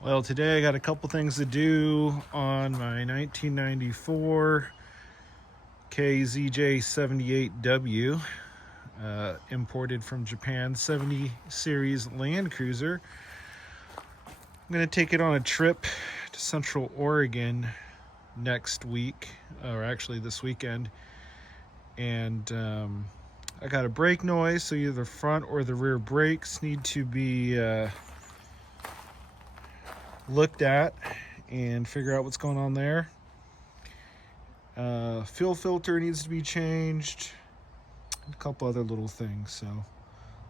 Well, today I got a couple things to do on my 1994 KZJ78W, imported from Japan, 70 series Land Cruiser. I'm going to take it on a trip to Central Oregon next week, or actually this weekend. And I got a brake noise, so either the front or the rear brakes need to be looked at and figure out what's going on there. Fuel filter needs to be changed, and a couple other little things. So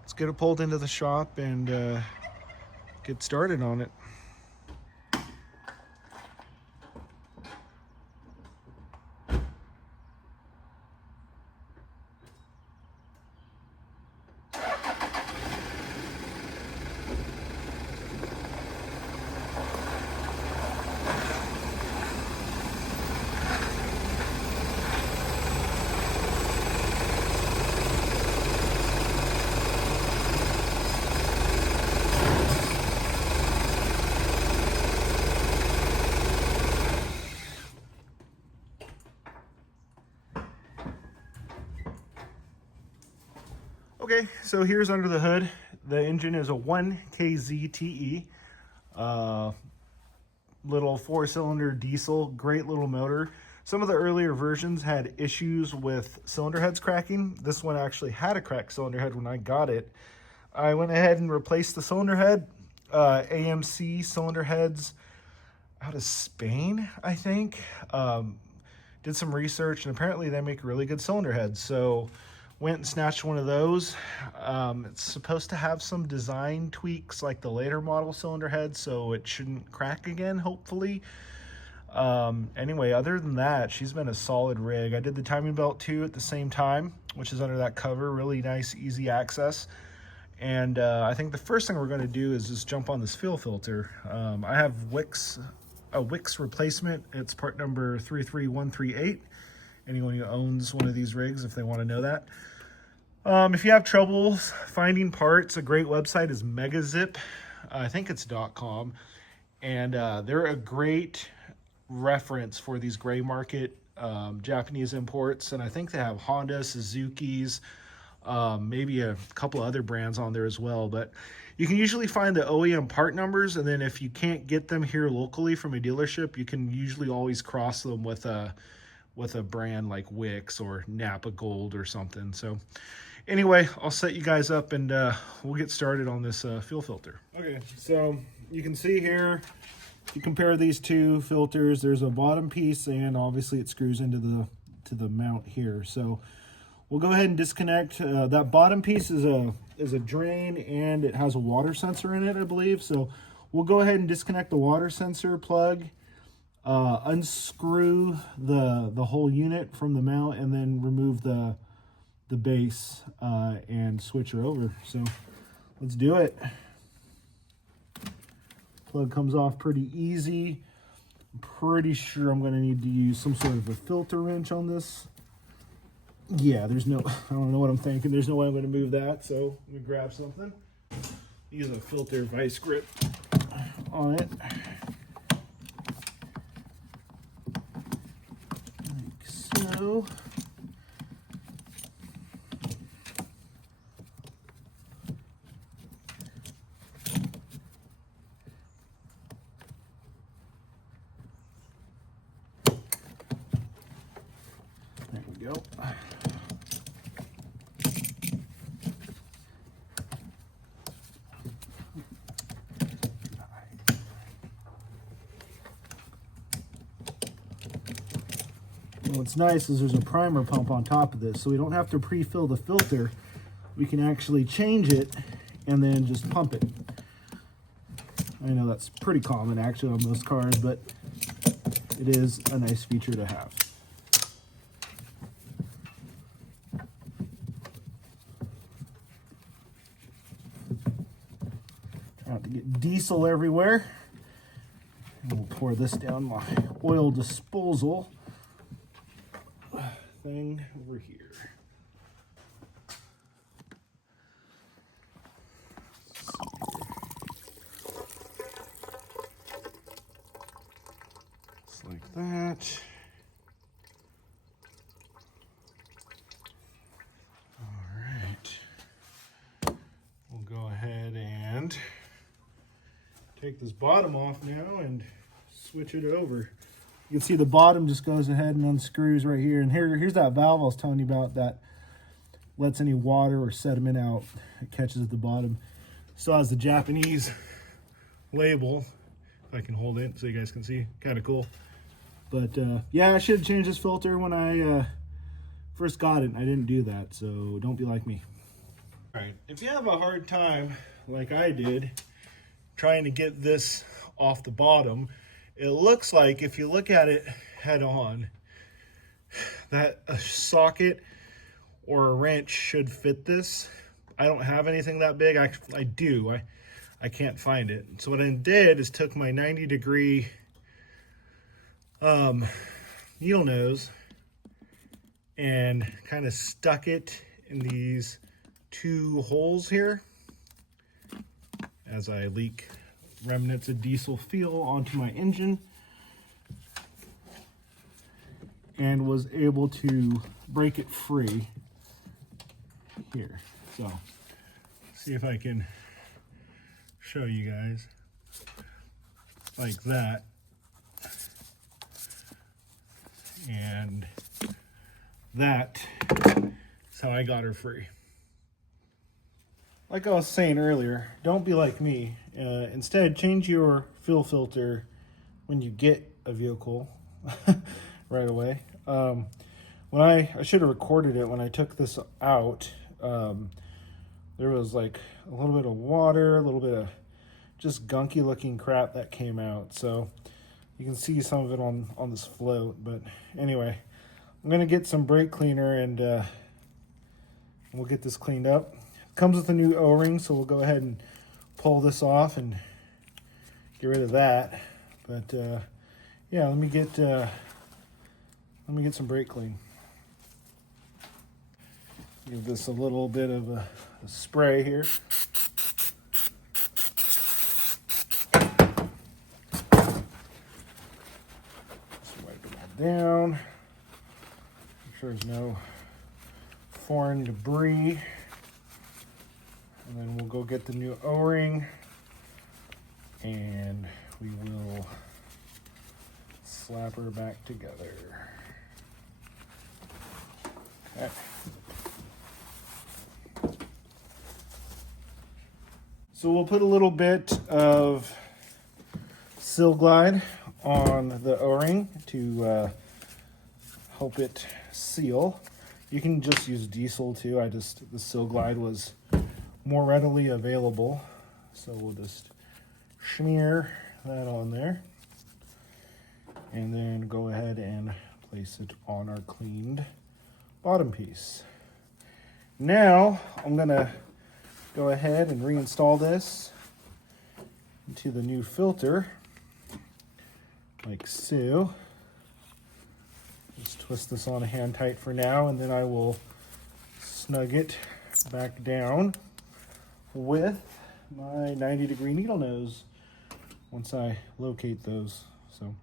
let's get it pulled into the shop and get started on it. Okay, so here's under the hood. The engine is a 1 KZTE, little 4-cylinder diesel, great little motor. Some of the earlier versions had issues with cylinder heads cracking. This one actually had a cracked cylinder head when I got it. I went ahead and replaced the cylinder head. AMC cylinder heads out of Spain, I think. Did some research, and apparently they make really good cylinder heads. So went and snatched one of those. It's supposed to have some design tweaks like the later model cylinder head, so it shouldn't crack again, hopefully. Anyway, other than that, she's been a solid rig. I did the timing belt too at the same time, which is under that cover. Really nice, easy access. And I think the first thing we're going to do is just jump on this fuel filter. I have a Wix replacement. It's part number 33138. Anyone who owns one of these rigs, if they want to know that. If you have trouble finding parts, a great website is Megazip. I think it's .com. And they're a great reference for these gray market Japanese imports. And I think they have Honda, Suzuki's, maybe a couple other brands on there as well. But you can usually find the OEM part numbers. And then if you can't get them here locally from a dealership, you can usually always cross them with a brand like Wix or Napa Gold or something. So anyway, I'll set you guys up and we'll get started on this fuel filter. Okay, so you can see here, if you compare these two filters, there's a bottom piece and obviously it screws into the mount here. So we'll go ahead and disconnect. That bottom piece is a drain and it has a water sensor in it, I believe. So we'll go ahead and disconnect the water sensor plug. Unscrew the whole unit from the mount and then remove the base and switch her over. So let's do it. Plug comes off pretty easy. I'm pretty sure I'm going to need to use some sort of a filter wrench on this. Yeah, I don't know what I'm thinking. There's no way I'm going to move that. So let me grab something. Use a filter vice grip on it. So there we go. What's nice is there's a primer pump on top of this, so we don't have to pre-fill the filter. We can actually change it and then just pump it. I know that's pretty common actually on most cars, but it is a nice feature to have. Try not to get diesel everywhere. And we'll pour this down my oil disposal thing over here. like that. All right. We'll go ahead and take this bottom off now and switch it over. You can see the bottom just goes ahead and unscrews right here. And here's that valve I was telling you about that lets any water or sediment out. It catches at the bottom. Still has the Japanese label. If I can hold it so you guys can see. Kind of cool. But yeah, I should have changed this filter when I first got it. I didn't do that, so don't be like me. All right, if you have a hard time, like I did, trying to get this off the bottom, it looks like if you look at it head on, that a socket or a wrench should fit this. I don't have anything that big. I do. I can't find it. So what I did is took my 90-degree needle nose and kind of stuck it in these two holes here as I leak remnants of diesel fuel onto my engine, and was able to break it free here. So see if I can show you guys like that, and that is how I got her free. Like I was saying earlier, don't be like me. Instead, change your fuel filter when you get a vehicle right away. When I should have recorded it when I took this out. There was like a little bit of water, a little bit of just gunky looking crap that came out. So you can see some of it on this float. But anyway, I'm gonna get some brake cleaner and we'll get this cleaned up. Comes with a new O-ring, so we'll go ahead and pull this off and get rid of that. But yeah, let me get some brake clean. Give this a little bit of a spray here. Just wipe it all down. Make sure there's no foreign debris. And then we'll go get the new O-ring and we will slap her back together. Okay. So we'll put a little bit of Seal Glide on the O-ring to help it seal. You can just use diesel too. The Seal Glide was more readily available, so we'll just smear that on there and then go ahead and place it on our cleaned bottom piece. Now I'm gonna go ahead and reinstall this into the new filter like so. Just twist this on hand tight for now, and then I will snug it back down with my 90-degree needle nose once I locate those. So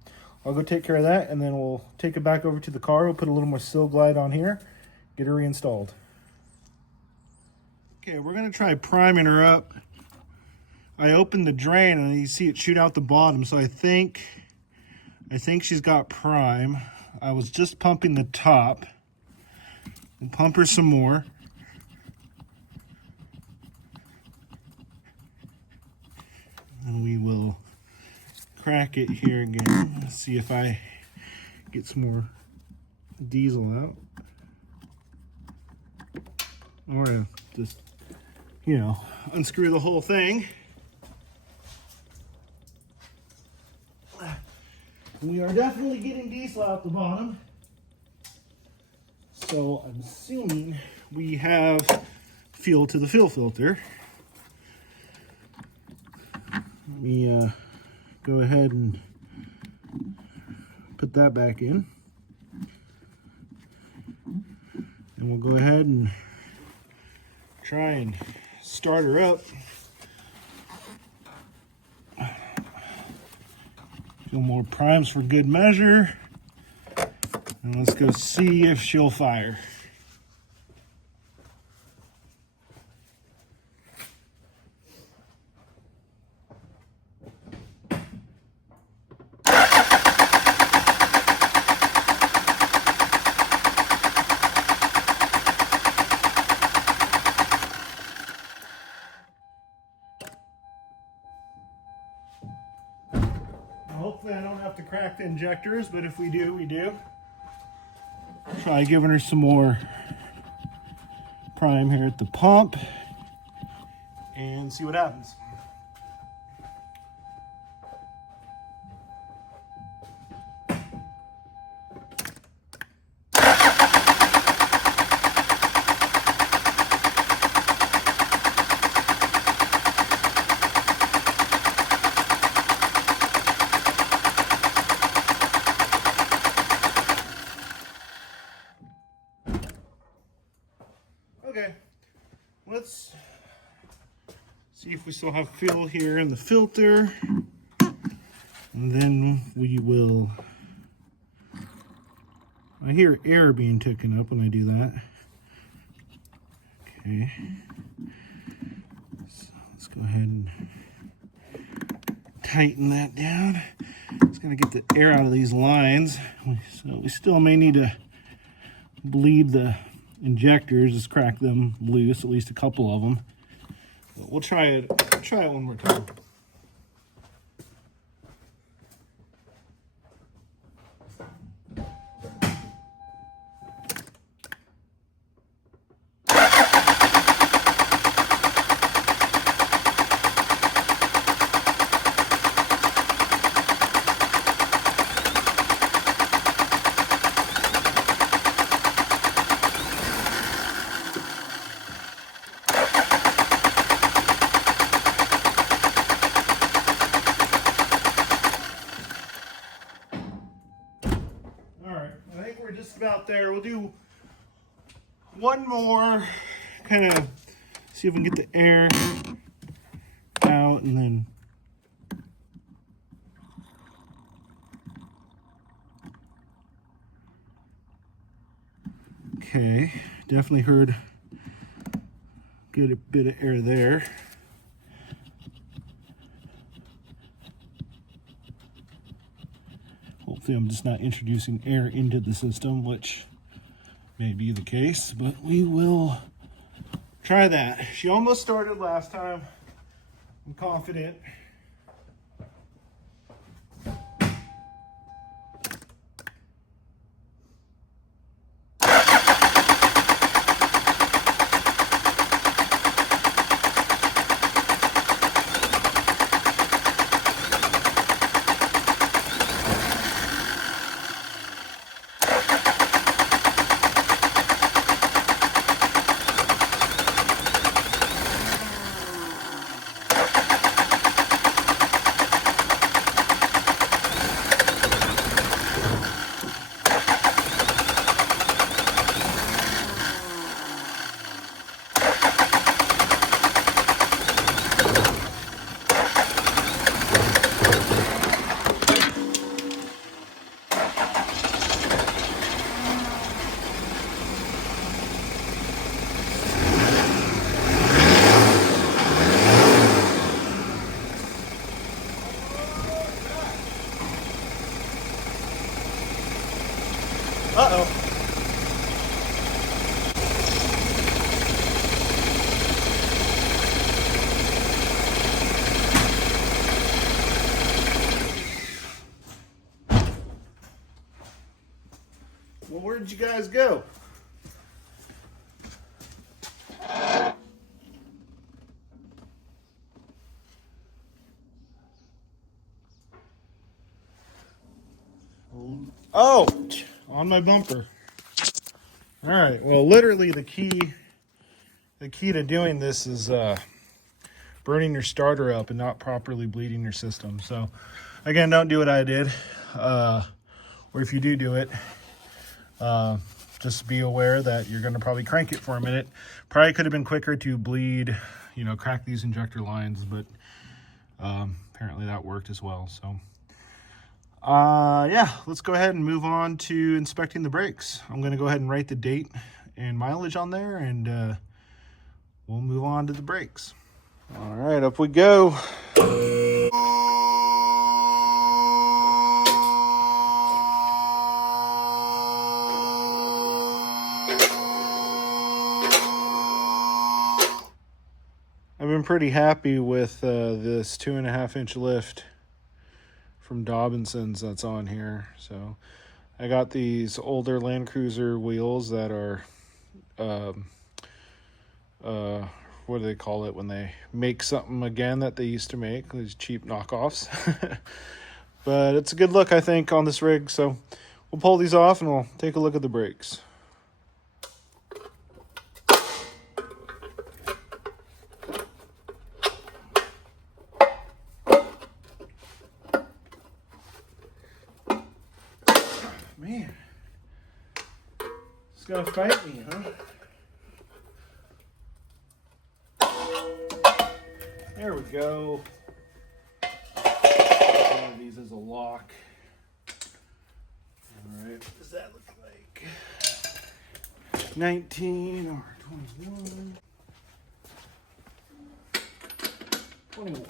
I'll go take care of that, and then we'll take it back over to the car. We'll put a little more Seal Glide on here, get her reinstalled. Okay, we're gonna try priming her up. I opened the drain and you see it shoot out the bottom, so I think she's got prime. I was just pumping the top. We'll pump her some more. And we will crack it here again. Let's see if I get some more diesel out. Or just, you know, unscrew the whole thing. We are definitely getting diesel out the bottom. So I'm assuming we have fuel to the fuel filter. Let me go ahead and put that back in. And we'll go ahead and try and start her up. few more primes for good measure. And let's go see if she'll fire. Hopefully I don't have to crack the injectors, but if we do, we do. Try giving her some more prime here at the pump and see what happens. Okay, let's see if we still have fuel here in the filter, and then we will, I hear air being taken up when I do that. Okay, so let's go ahead and tighten that down. Just gotta get the air out of these lines, so we still may need to bleed the injectors, just crack them loose, at least a couple of them. But we'll try it one more time. We're just about there. We'll do one more, kind of see if we can get the air out, and then okay, definitely heard get a bit of air there. Hopefully I'm just not introducing air into the system, which may be the case, but we will try that. She almost started last time. I'm confident. Uh-oh. Well, where did you guys go? Oh, on my bumper. All right, well, literally the key to doing this is burning your starter up and not properly bleeding your system. So again, don't do what I did, or if you do it, just be aware that you're going to probably crank it for a minute. Probably could have been quicker to bleed, crack these injector lines, but apparently that worked as well. So Yeah, let's go ahead and move on to inspecting the brakes. I'm going to go ahead and write the date and mileage on there, and we'll move on to the brakes. All right, up we go. I've been pretty happy with this 2.5-inch lift from Dobinson's that's on here. So I got these older Land Cruiser wheels that are what do they call it when they make something again that they used to make, these cheap knockoffs. But it's a good look, I think, on this rig. So we'll pull these off and we'll take a look at the brakes. Man, it's gonna fight me, huh? There we go. One of these is a lock. All right, what does that look like? 19 or 21? 21.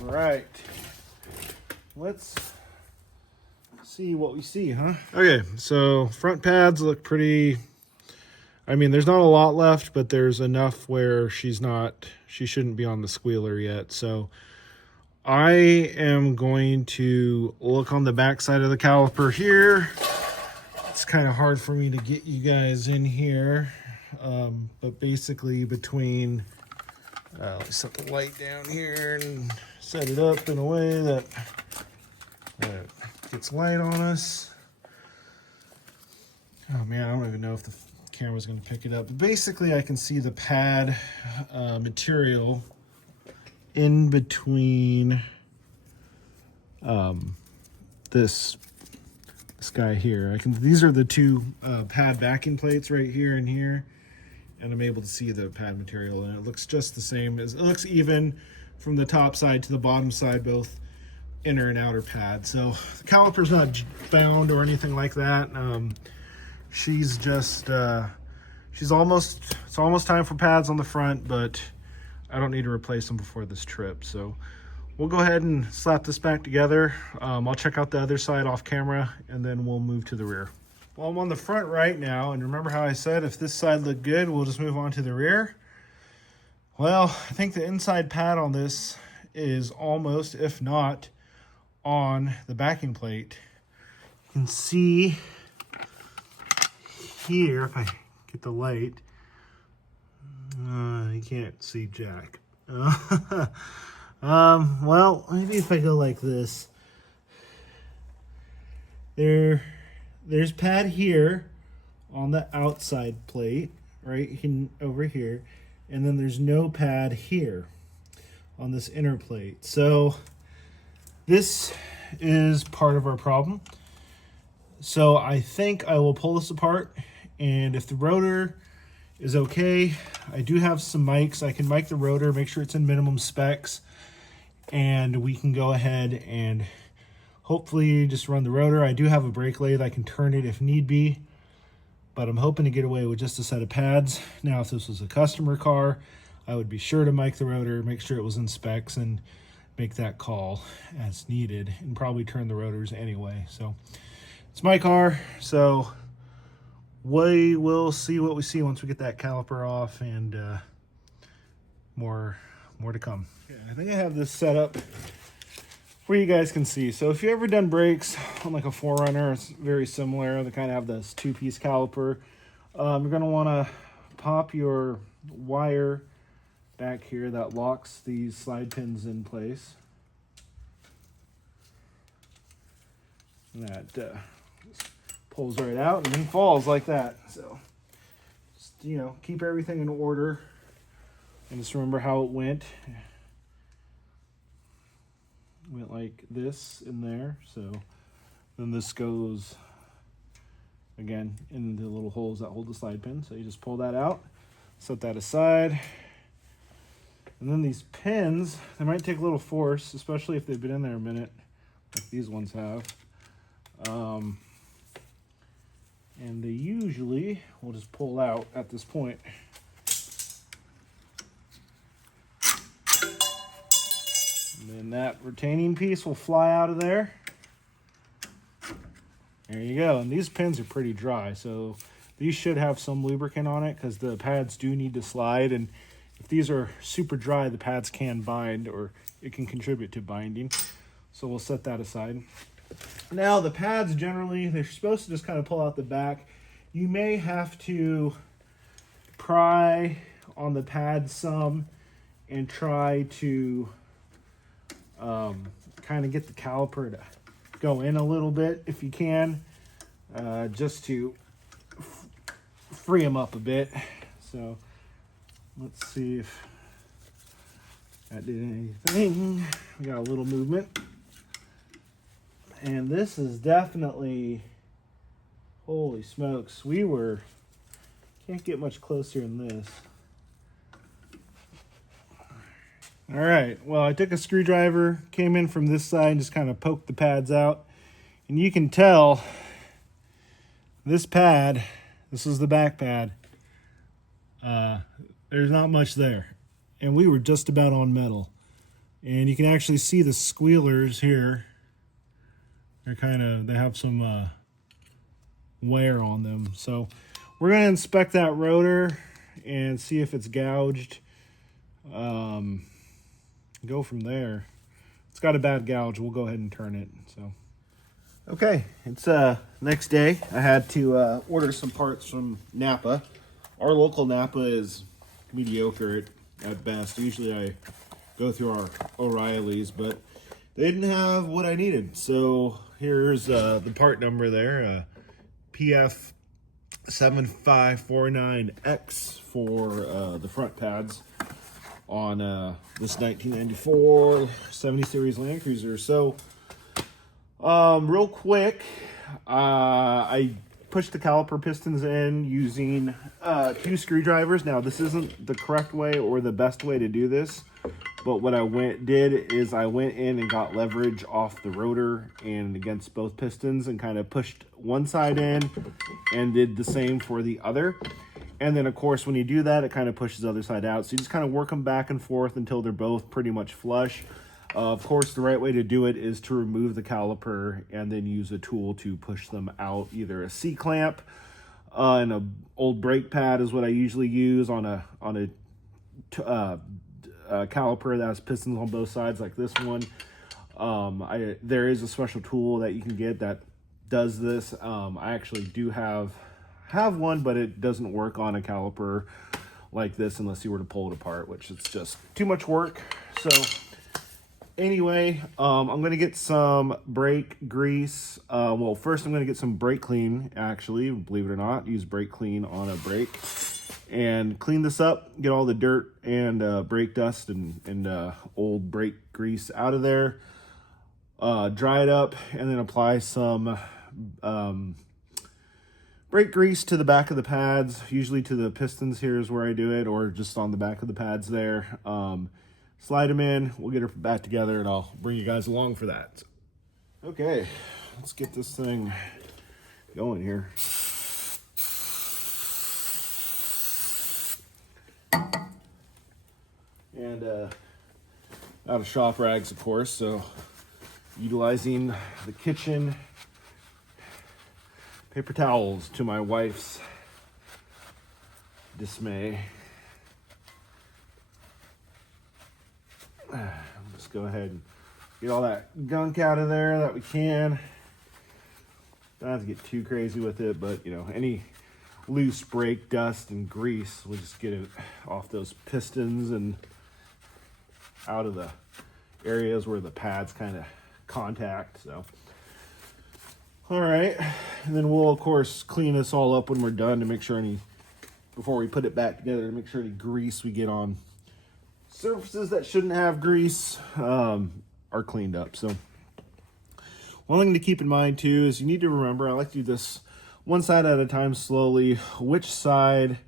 Right, let's see what we see, huh? Okay, so front pads look pretty, I mean, there's not a lot left, but there's enough where she shouldn't be on the squealer yet. So I am going to look on the back side of the caliper here. It's kind of hard for me to get you guys in here, but basically between let's set the light down here and set it up in a way that gets light on us. Oh man, I don't even know if the camera's going to pick it up. But basically, I can see the pad material in between this guy here. These are the two pad backing plates right here and here. And I'm able to see the pad material, and it looks just the same. It looks even from the top side to the bottom side, both inner and outer pad. So the caliper's not bound or anything like that. She's just, it's almost time for pads on the front, but I don't need to replace them before this trip. So we'll go ahead and slap this back together. I'll check out the other side off camera, and then we'll move to the rear. Well, I'm on the front right now, and remember how I said if this side looked good, we'll just move on to the rear? Well, I think the inside pad on this is almost, if not, on the backing plate. You can see here, if I get the light, you can't see jack. Well, maybe if I go like this. There's pad here on the outside plate, right over here, and then there's no pad here on this inner plate. So this is part of our problem. So I think I will pull this apart, and if the rotor is okay, I do have some mics. I can mic the rotor, make sure it's in minimum specs, and we can go ahead and hopefully just run the rotor. I do have a brake lathe. I can turn it if need be, but I'm hoping to get away with just a set of pads. Now, if this was a customer car, I would be sure to mic the rotor, make sure it was in specs, and make that call as needed, and probably turn the rotors anyway. So it's my car, so we will see what we see once we get that caliper off, and more to come. Okay, I think I have this set up where you guys can see. So if you ever done brakes on like a 4Runner, it's very similar. They kind of have this two-piece caliper. You're going to want to pop your wire back here that locks these slide pins in place. And that just pulls right out and then falls like that. So just, you know, keep everything in order and just remember how it went. Went like this in there. So then this goes again in the little holes that hold the slide pin. So you just pull that out, set that aside. And then these pins, they might take a little force, especially if they've been in there a minute, like these ones have. And they usually will just pull out at this point. And then that retaining piece will fly out of there. There you go. And these pins are pretty dry, so these should have some lubricant on it because the pads do need to slide. And if these are super dry, the pads can bind, or it can contribute to binding. So we'll set that aside. Now the pads generally, they're supposed to just kind of pull out the back. You may have to pry on the pads some and try to kind of get the caliper to go in a little bit if you can, just to free them up a bit. So let's see if that did anything. We got a little movement. And this is definitely, holy smokes, can't get much closer than this. All right, well, I took a screwdriver, came in from this side and just kind of poked the pads out. And you can tell this pad, this is the back pad, there's not much there. And we were just about on metal. And you can actually see the squealers here. They have some wear on them. So we're going to inspect that rotor and see if it's gouged. Go from there. It's got a bad gouge. We'll go ahead and turn it. So, okay, it's next day. I had to order some parts from Napa. Our local Napa is mediocre at best. Usually I go through our O'Reilly's, but they didn't have what I needed. So here's the part number there, PF7549X for the front pads on this 1994 70 Series Land Cruiser. So real quick, I pushed the caliper pistons in using 2 screwdrivers. Now this isn't the correct way or the best way to do this, but what I did is I went in and got leverage off the rotor and against both pistons and kind of pushed one side in and did the same for the other. And then of course when you do that, it kind of pushes the other side out. So you just kind of work them back and forth until they're both pretty much flush. Of course, the right way to do it is to remove the caliper and then use a tool to push them out. Either a C-clamp and an old brake pad is what I usually use on a caliper that has pistons on both sides like this one. There is a special tool that you can get that does this. I actually do have one, but it doesn't work on a caliper like this unless you were to pull it apart, which is just too much work. So anyway, I'm going to get some brake grease. Well, first I'm going to get some brake clean, actually, believe it or not. Use brake clean on a brake. And clean this up, get all the dirt and brake dust and old brake grease out of there. Dry it up and then apply some brake grease to the back of the pads. Usually to the pistons here is where I do it, or just on the back of the pads there. Slide them in, we'll get her back together and I'll bring you guys along for that. Okay, let's get this thing going here. And out of shop rags, of course, so utilizing the kitchen paper towels to my wife's dismay. Let's go ahead and get all that gunk out of there that we can. Don't have to get too crazy with it, but you know, loose brake dust and grease. We'll just get it off those pistons and out of the areas where the pads kind of contact. So all right, and then we'll of course clean this all up when we're done to make sure before we put it back together, to make sure any grease we get on surfaces that shouldn't have grease are cleaned up. So one thing to keep in mind too is you need to remember, I like to do this one side at a time slowly, which side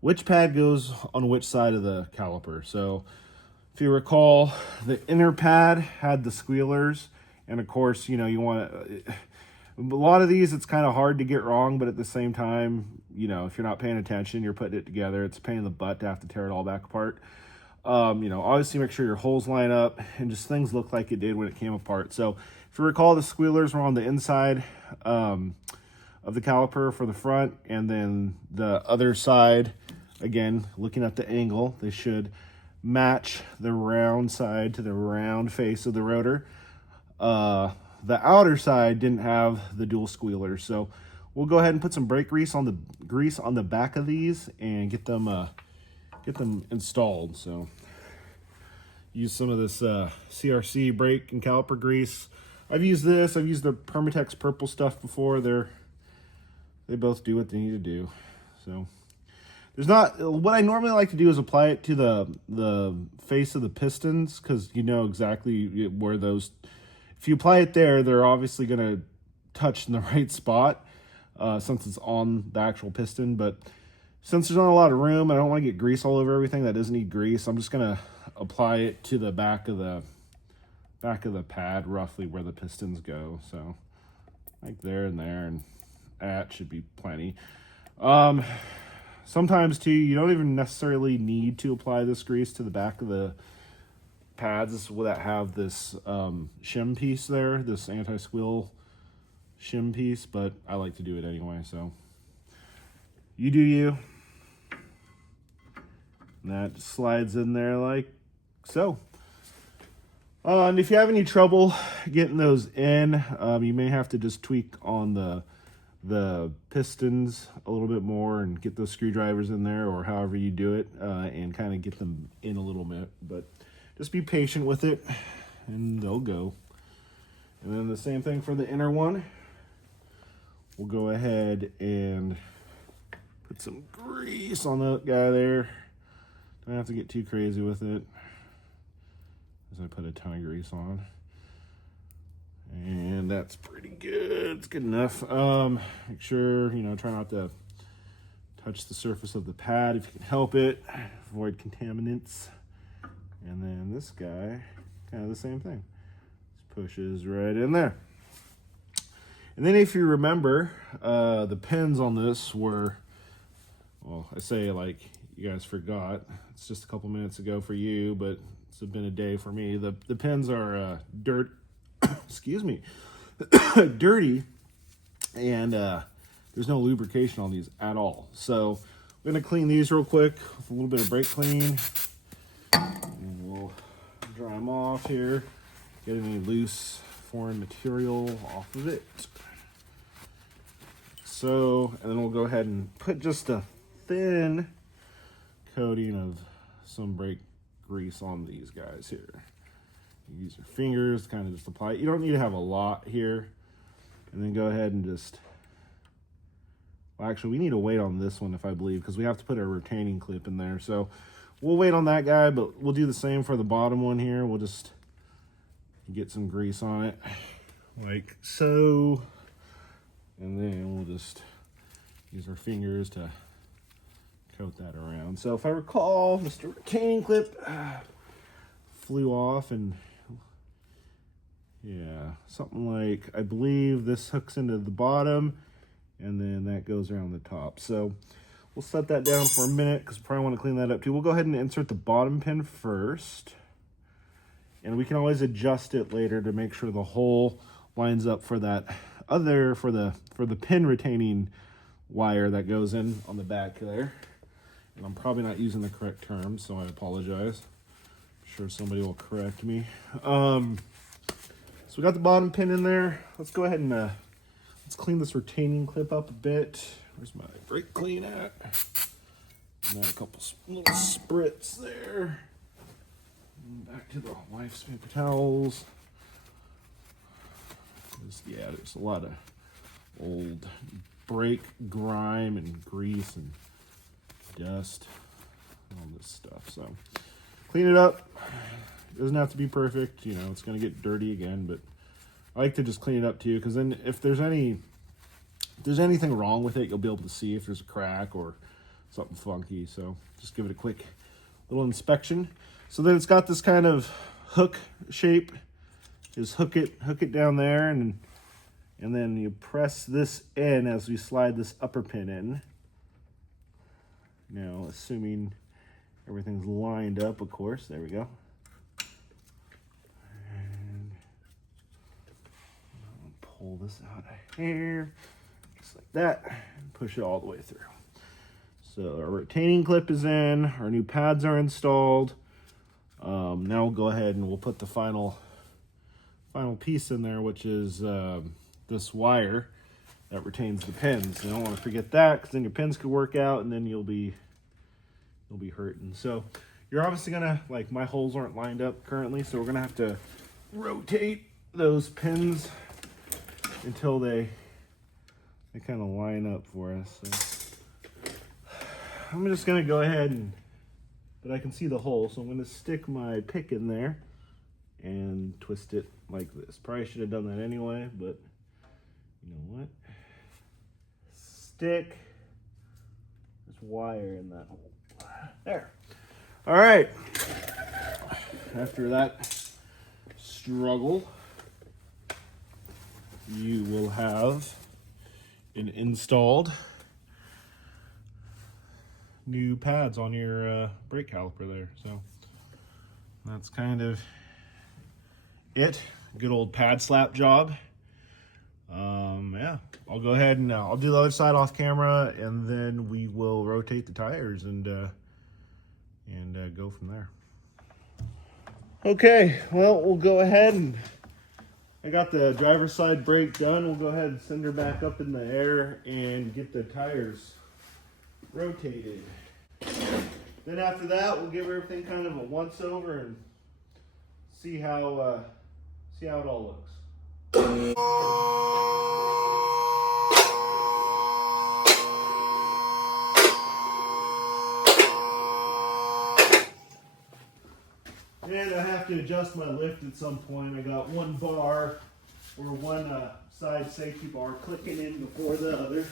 which pad goes on which side of the caliper. So if you recall, the inner pad had the squealers, and of course, you know, you want to, a lot of these, it's kind of hard to get wrong, but at the same time, you know, if you're not paying attention, you're putting it together, it's a pain in the butt to have to tear it all back apart. You know, obviously make sure your holes line up and just things look like it did when it came apart. So if you recall, the squealers were on the inside of the caliper for the front, and then the other side, again, looking at the angle, they should match the round side to the round face of the rotor. The outer side didn't have the dual squealers, so we'll go ahead and put some brake grease on the back of these and get them installed. So use some of this CRC brake and caliper grease. I've used this. I've used the Permatex purple stuff before. They both do what they need to do. So there's not, what I normally like to do is apply it to the face of the pistons, because you know exactly where those, if you apply it there, they're obviously going to touch in the right spot since it's on the actual piston. But since there's not a lot of room, I don't want to get grease all over everything that doesn't need grease. I'm just going to apply it to the back of the pad, roughly where the pistons go. So like there and there, and that should be plenty. Sometimes too, you don't even necessarily need to apply this grease to the back of the pads that have this shim piece there, this anti-squeal shim piece, but I like to do it anyway, so you do you. And that slides in there like so. And if you have any trouble getting those in, you may have to just tweak on the pistons a little bit more and get those screwdrivers in there, or however you do it, and kind of get them in a little bit. But just be patient with it and they'll go. And then the same thing for the inner one. We'll go ahead and put some grease on that guy there. Don't have to get too crazy with it, as I put a ton of grease on. And that's pretty good. It's good enough. Make sure, you know, try not to touch the surface of the pad if you can help it. Avoid contaminants. And then this guy, kind of the same thing. Just pushes right in there. And then if you remember, the pins on this were, well, I say like you guys forgot. It's just a couple minutes ago for you, but it's been a day for me. The pins are excuse me, dirty, and there's no lubrication on these at all. So we're gonna clean these real quick with a little bit of brake clean. And we'll dry them off here, get any loose foreign material off of it. So, and then we'll go ahead and put just a thin coating of some brake grease on these guys here. You use your fingers to kind of just apply it. You don't need to have a lot here. And then go ahead and just, well, actually we need to wait on this one, if I believe, because we have to put a retaining clip in there. So we'll wait on that guy, but we'll do the same for the bottom one here. We'll just get some grease on it like so. And then we'll just use our fingers to coat that around. So if I recall, Mr. Retaining Clip flew off, and yeah, something like, I believe this hooks into the bottom and then that goes around the top. So we'll set that down for a minute because we probably want to clean that up too. We'll go ahead and insert the bottom pin first, and we can always adjust it later to make sure the hole lines up for that other, for the pin retaining wire that goes in on the back there. And I'm probably not using the correct term, so I apologize. I'm sure somebody will correct me. So So we got the bottom pin in there. Let's go ahead and let's clean this retaining clip up a bit. Where's my brake clean at? And then a couple little spritz there. And back to the wife's paper towels. Yeah, there's a lot of old brake grime and grease and dust, all this stuff. So clean it up. It doesn't have to be perfect, you know, it's going to get dirty again, but I like to just clean it up too, because then if there's anything wrong with it, you'll be able to see if there's a crack or something funky. So just give it a quick little inspection. So then it's got this kind of hook shape. Just hook it down there, and then you press this in as we slide this upper pin in. Now, assuming everything's lined up, of course. There we go. And I'll pull this out of here, just like that, and push it all the way through. So our retaining clip is in, our new pads are installed. Now we'll go ahead and we'll put the final piece in there, which is this wire that retains the pins. You don't want to forget that, because then your pins could work out and then you'll be hurting. So you're obviously gonna, like, my holes aren't lined up currently, so we're gonna have to rotate those pins until they kind of line up for us. So I'm just gonna go ahead but I can see the hole, so I'm gonna stick my pick in there and twist it like this. Probably should have done that anyway, but you know what? Stick this wire in that hole. There. All right. After that struggle, you will have an installed new pads on your brake caliper there. So that's kind of it. Good old pad slap job. Yeah, I'll go ahead and I'll do the other side off camera, and then we will rotate the tires and go from there. Okay, well, we'll go ahead and I got the driver's side brake done. We'll go ahead and send her back up in the air and get the tires rotated. Then after that, we'll give everything kind of a once over and see how it all looks. And I have to adjust my lift at some point. I got one bar or one side safety bar clicking in before the other.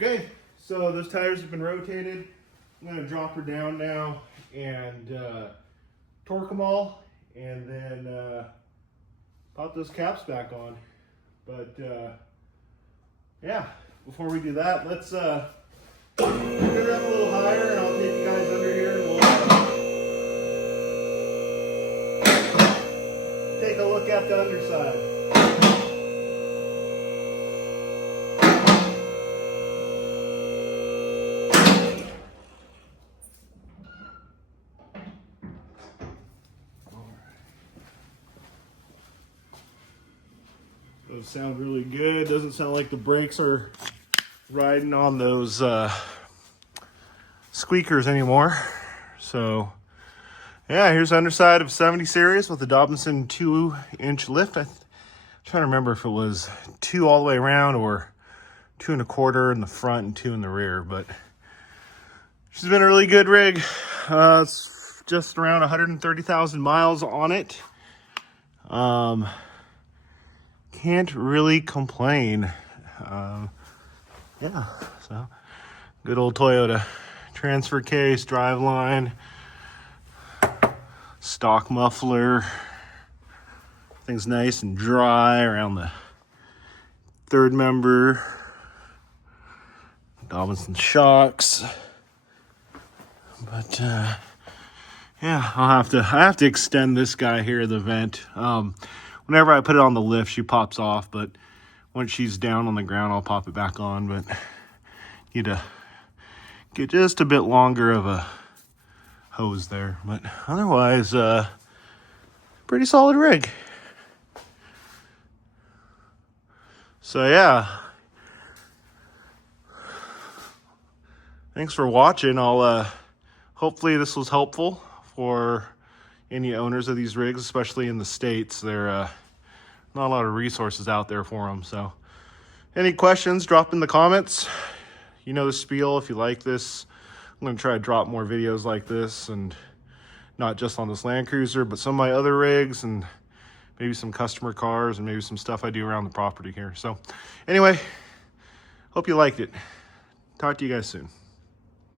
Okay, so those tires have been rotated. I'm gonna drop her down now and torque them all, and then pop those caps back on. But yeah, before we do that, let's get her up a little higher, and I'll take you guys under here and we'll take a look at the underside. Those sound really good. Doesn't sound like the brakes are riding on those squeakers anymore. So yeah, here's the underside of 70 series with the Dobinson 2-inch lift. I'm trying to remember if it was 2 all the way around or 2 1/4 in the front and 2 in the rear, but she's been a really good rig. It's just around 130,000 miles on it. Can't really complain. Yeah, so good old Toyota. Transfer case, drive line, stock muffler. Thing's nice and dry around the third member. Dobinson shocks. But yeah, I have to extend this guy here, the vent. Whenever I put it on the lift, she pops off, but once she's down on the ground, I'll pop it back on. But need to get just a bit longer of a hose there. But otherwise, pretty solid rig. So yeah, thanks for watching. I'll hopefully this was helpful for any owners of these rigs, especially in the States. There not a lot of resources out there for them. So any questions, drop in the comments. You know the spiel. If you like this, I'm going to try to drop more videos like this, and not just on this Land Cruiser, but some of my other rigs, and maybe some customer cars, and maybe some stuff I do around the property here. So anyway, hope you liked it. Talk to you guys soon.